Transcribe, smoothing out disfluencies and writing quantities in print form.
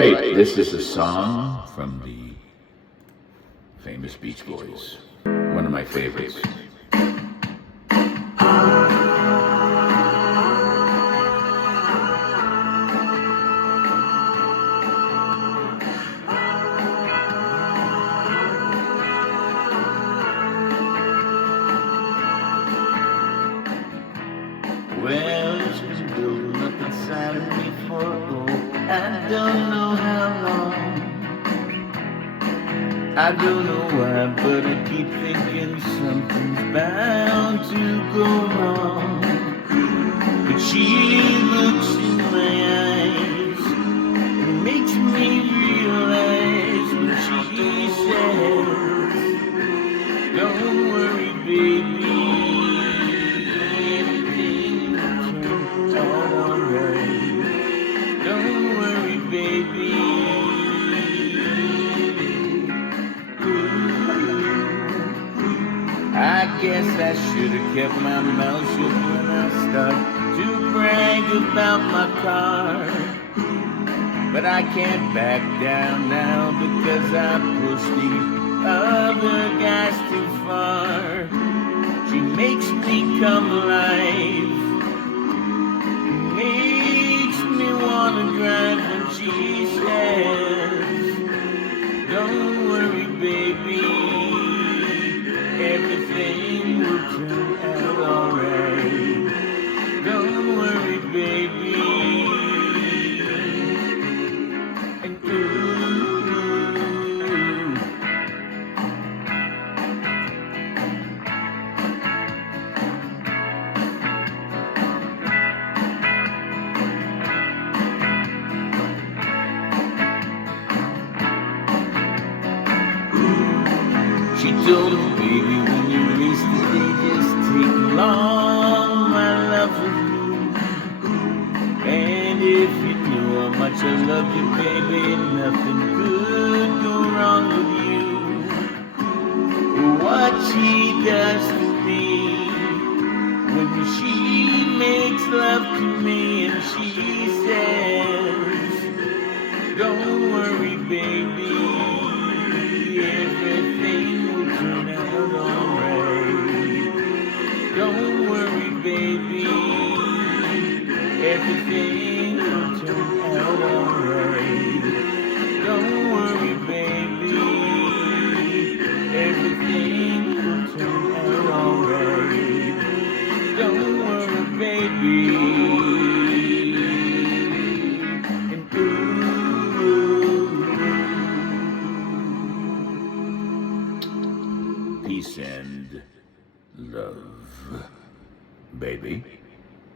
right, this is a song from the famous Beach Boys, one of my favorites. Well, it's been building up inside of me for, I don't know how long. I don't know why, but I keep thinking something's bound to go wrong. But she looks in my eyes and makes me realize when she says, don't worry, baby, everything will turn out alright. Don't worry, baby. I guess I should have kept my mouth shut when I started to brag about my car. But I can't back down now because I pushed the other guys too far. She makes me come alive, makes me wanna drive when she says, don't worry, baby, everything will turn out alright. Don't worry, baby. And she told him, baby, when you reach the day, just take along my love for you. And if you knew how much I love you, baby, nothing could go wrong with you. What she does to me when she makes love to me and she says, don't worry, baby, everything will turn out alright. Don't worry, baby, everything will turn out alright. Don't worry, baby, everything will turn out alright. Don't worry, baby. Peace and love, baby.